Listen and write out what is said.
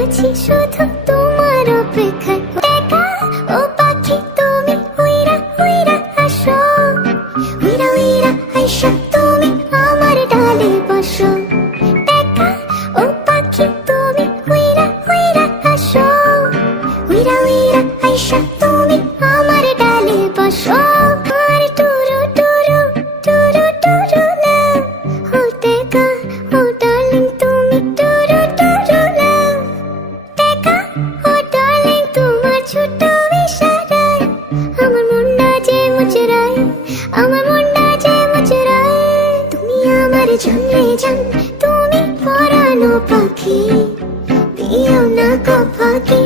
আছি শুধু তোমার অপেক্ষায়। দেখা ও পাখি তুমি উইরা উইরা আসো, উইরা উইরা আইসা তুমি আমার ডালে বসো। দেখা ও পাখি তুমি উইরা উইরা আসো, উইরা উইরা আইসা তুমি আমার ডালে বসো। আর টুরু টুরু টুরু টুরু লাভ, ও দেখা ও ডার্লিং তুমি টুরু টুরু লাভ। দেখা ও ডার্লিং তোমার ছোট ইশারায় আমার মনটা যে মুচড়ায়, আমার মনটা যে মুচড়ায়। তুমি আমার জানলে জান, তুমি পরানো পাখি, দিও না গো ফাঁকি।